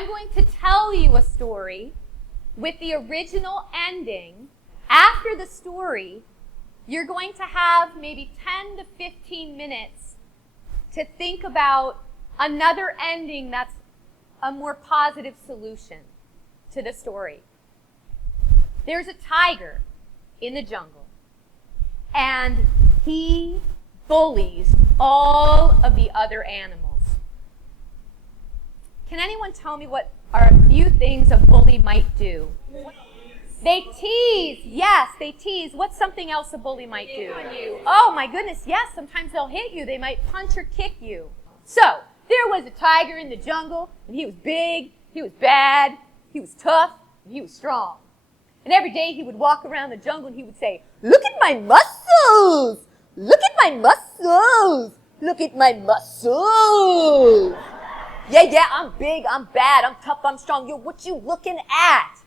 I'm going to tell you a story with the original ending. After the story, you're going to have maybe 10 to 15 minutes to think about another ending that's a more positive solution to the story. There's a tiger in the jungle, and he bullies all of the other animals. Can anyone tell me what are a few things a bully might do? They tease. Yes, they tease. What's something else a bully might do? Oh my goodness, yes, sometimes they'll hit you. They might punch or kick you. So, there was a tiger in the jungle, and he was big, he was bad, he was tough, and he was strong. And every day he would walk around the jungle and he would say, "Look at my muscles! Look at my muscles! Look at my muscles! Yeah, I'm big, I'm bad, I'm tough, I'm strong. Yo, what you looking at?"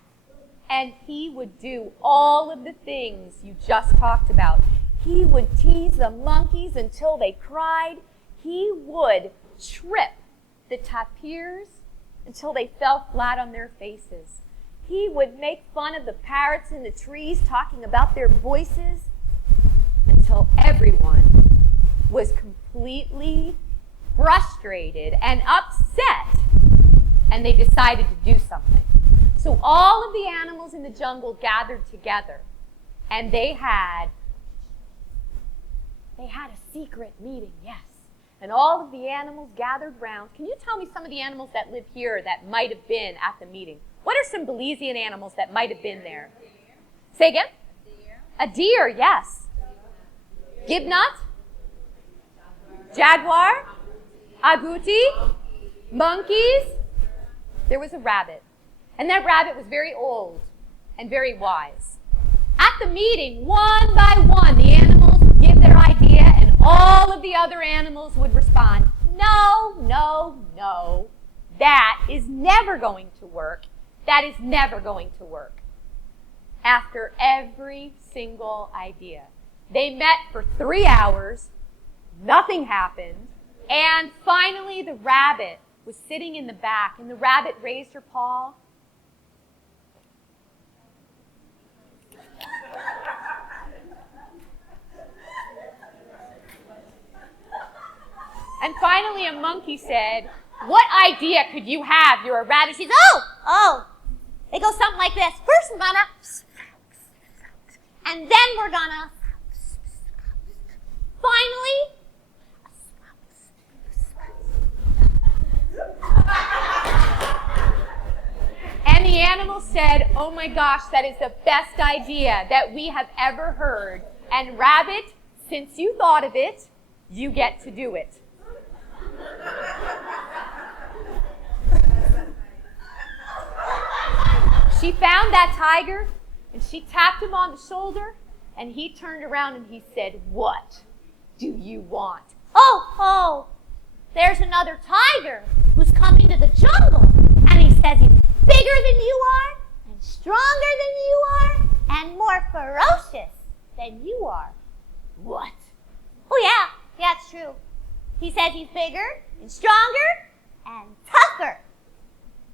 And he would do all of the things you just talked about. He would tease the monkeys until they cried. He would trip the tapirs until they fell flat on their faces. He would make fun of the parrots in the trees talking about their voices until everyone was completely frustrated and upset, and they decided to do something. So all of the animals in the jungle gathered together, and they had a secret meeting, yes. And all of the animals gathered round. Can you tell me some of the animals that live here that might have been at the meeting? What are some Belizean animals that might have been there? Say again? A deer, yes. Gibnut? Jaguar? Agouti? Monkeys? There was a rabbit. And that rabbit was very old and very wise. At the meeting, one by one, the animals would give their idea, and all of the other animals would respond, "No, no, no. That is never going to work. That is never going to work." After every single idea, they met for 3 hours, nothing happened, and finally the rabbit was sitting in the back, and the rabbit raised her paw. And finally a monkey said, "What idea could you have? You're a rabbit." She said, Oh, it goes something like this. First we're gonna, and then we're gonna, finally, and the animal said, "Oh my gosh, that is the best idea that we have ever heard. And rabbit, since you thought of it, you get to do it." She found that tiger, and she tapped him on the shoulder, and he turned around and he said, "What do you want?" Oh, there's another tiger who's coming to the jungle, and he says he's bigger than you are, and stronger than you are, and more ferocious than you are. What? Oh yeah, it's true. He says he's bigger and stronger and tougher.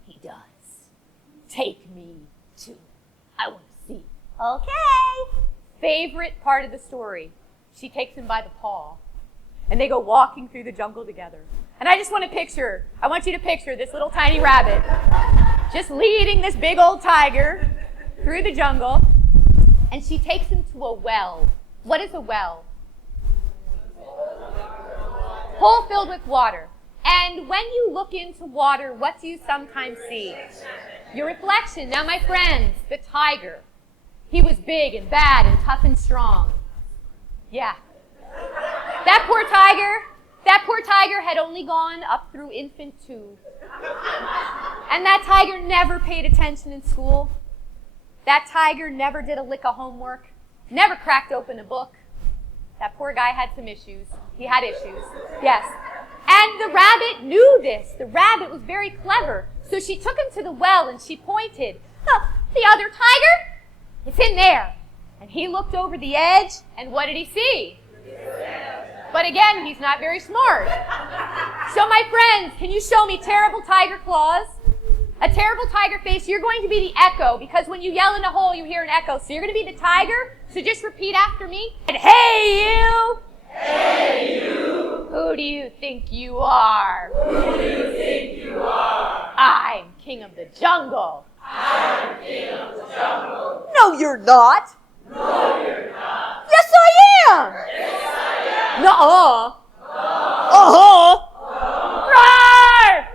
He does. Take me too. I want to see. Okay. Favorite part of the story. She takes him by the paw, and they go walking through the jungle together. And I want you to picture this little tiny rabbit just leading this big old tiger through the jungle, and she takes him to a well. What is a well? Hole filled with water. And when you look into water, what do you sometimes see? Your reflection. Now, my friends, the tiger, he was big and bad and tough and strong. Yeah. That poor tiger had only gone up through infant 2. And that tiger never paid attention in school. That tiger never did a lick of homework, never cracked open a book. That poor guy had some issues. He had issues. Yes. And the rabbit knew this. The rabbit was very clever. So she took him to the well and she pointed. "Oh, the other tiger? It's in there." And he looked over the edge, and what did he see? But again, he's not very smart. So my friends, can you show me terrible tiger claws? A terrible tiger face, you're going to be the echo, because when you yell in a hole, you hear an echo. So you're going to be the tiger. So just repeat after me. And hey, you! Hey, you! Who do you think you are? Who do you think you are? I'm king of the jungle. I'm king of the jungle. No, you're not. No, you're not. Yes, I am. Yes, I am. Nuh-uh. Roar!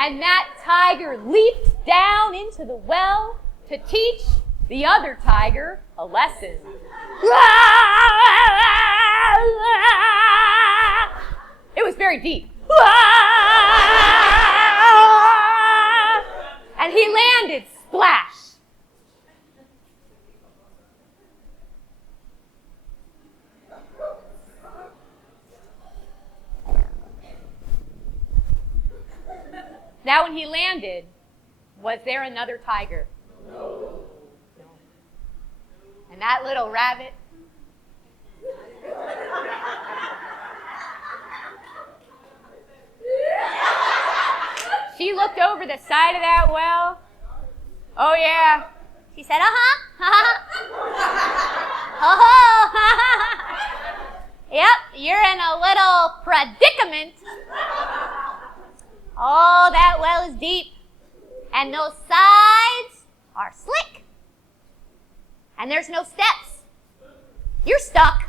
And that tiger leaped down into the well to teach the other tiger a lesson. It was very deep. And he landed splash. Now when he landed, was there another tiger? No. And that little rabbit, she looked over the side of that well. Oh yeah. She said, Yep, you're in a little predicament. Oh, that well is deep. And those sides are slick. And there's no steps. You're stuck.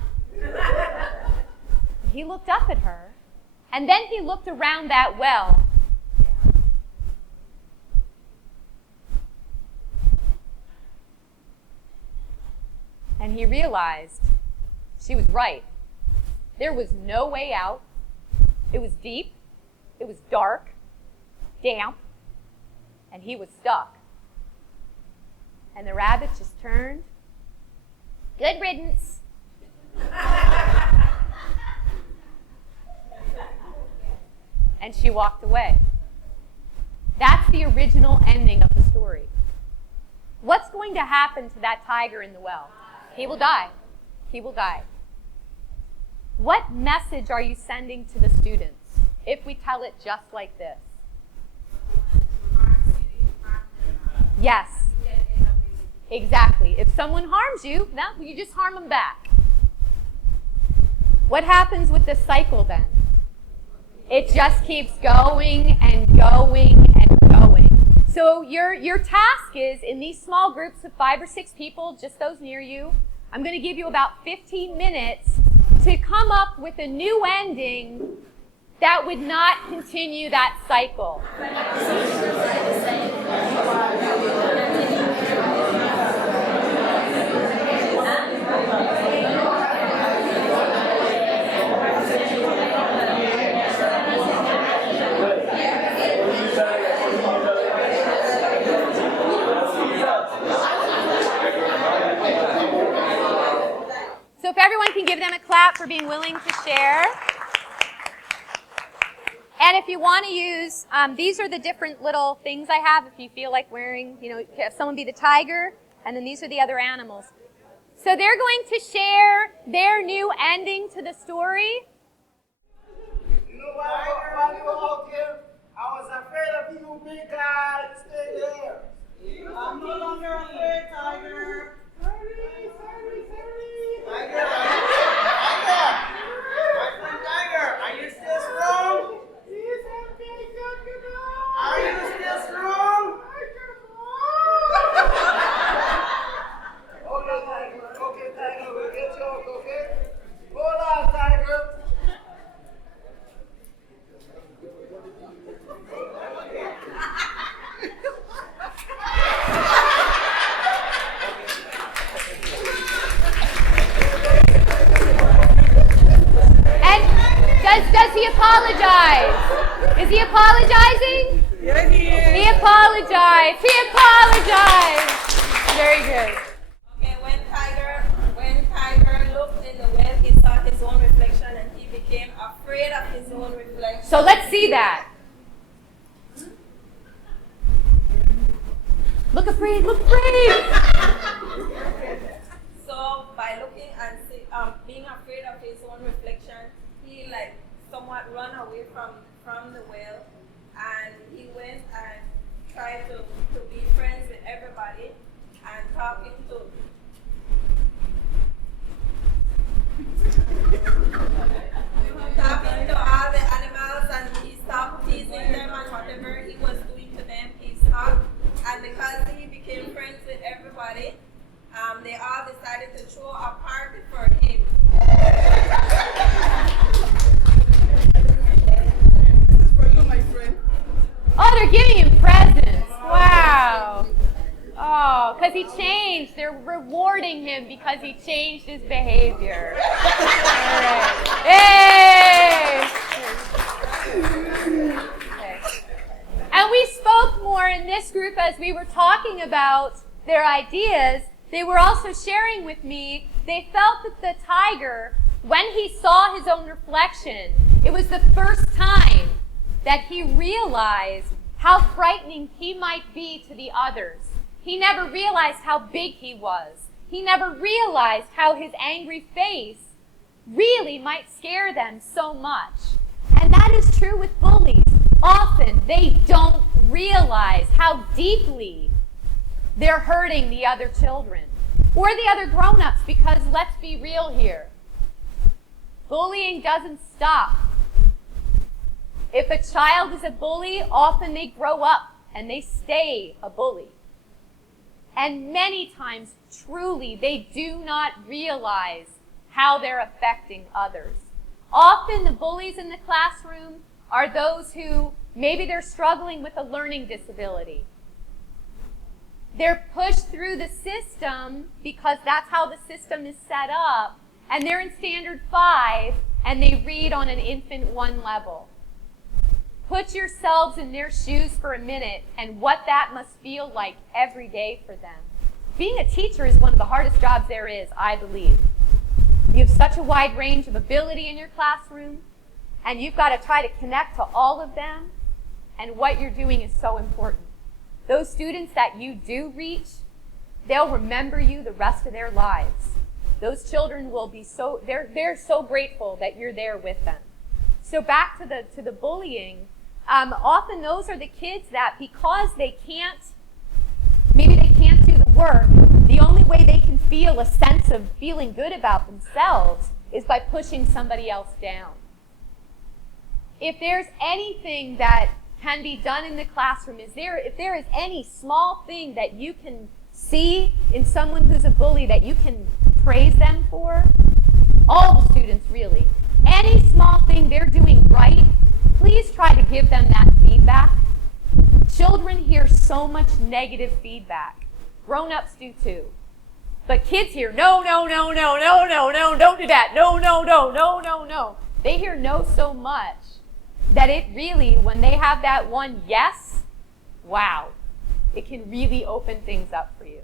He looked up at her, and then he looked around that well. And he realized she was right. There was no way out. It was deep. It was dark, damp, and he was stuck. And the rabbit just turned. Good riddance. And she walked away. That's the original ending of the story. What's going to happen to that tiger in the well? He will die. He will die. What message are you sending to the students if we tell it just like this? Yes. Exactly. If someone harms you, no, you just harm them back. What happens with this cycle then? It just keeps going and going and going. So your task is, in these small groups of 5 or 6 people, just those near you, I'm going to give you about 15 minutes to come up with a new ending that would not continue that cycle. So if everyone can give them a clap for being willing to share. And if you want to use, these are the different little things I have if you feel like wearing, have someone be the tiger, and then these are the other animals. So they're going to share their new ending to the story. You know why while you were out here, I was afraid of you, big guy. Stay there. I'm no longer afraid, Tiger. Sorry. Tiger. My friend Tiger, are you still strong? He's okay, good to go. Are you still strong? Okay, Tiger, we'll get you out, okay? Hold on, Tiger. Does he apologize? Is he apologizing? Yeah, he is. He apologized. He apologized. Very good. Okay, when Tiger looked in the well, he saw his own reflection and he became afraid of his own reflection. So let's see that. Look afraid, look afraid. So by looking and being afraid of his own reflection, he somewhat run away from the well, and he went and talking to all the animals, and he stopped teasing them, and whatever he was doing to them, he stopped. And because he became friends with everybody, they all decided to throw a party for him. This is for you, my friend. Oh, they're giving him presents. Wow. Oh, because he changed. They're rewarding him because he changed his behavior. All right. Hey! Okay. And we spoke more in this group as we were talking about their ideas. They were also sharing with me, they felt that the tiger, when he saw his own reflection, it was the first time that he realized how frightening he might be to the others. He never realized how big he was. He never realized how his angry face really might scare them so much. And that is true with bullies. Often they don't realize how deeply they're hurting the other children or the other grown-ups, because let's be real here. Bullying doesn't stop. If a child is a bully, often they grow up and they stay a bully. And many times, truly, they do not realize how they're affecting others. Often the bullies in the classroom are those who maybe they're struggling with a learning disability. They're pushed through the system because that's how the system is set up, and they're in standard 5 and they read on an infant 1 level. Put yourselves in their shoes for a minute and what that must feel like every day for them. Being a teacher is one of the hardest jobs there is, I believe. You have such a wide range of ability in your classroom, and you've got to try to connect to all of them, and what you're doing is so important. Those students that you do reach, they'll remember you the rest of their lives. Those children will be they're so grateful that you're there with them. So back to the bullying, often those are the kids that, because maybe they can't do the work, the only way they can feel a sense of feeling good about themselves is by pushing somebody else down. If there's anything that can be done in the classroom, if there is any small thing that you can see in someone who's a bully that you can praise them for, all the students really, any small thing they're doing right, please try to give them that feedback. Children hear so much negative feedback. Grown-ups do too. But kids hear, no, no, no, no, no, no, no, don't do that, no, no, no, no, no, no. They hear no so much that it really, when they have that one yes, wow, it can really open things up for you.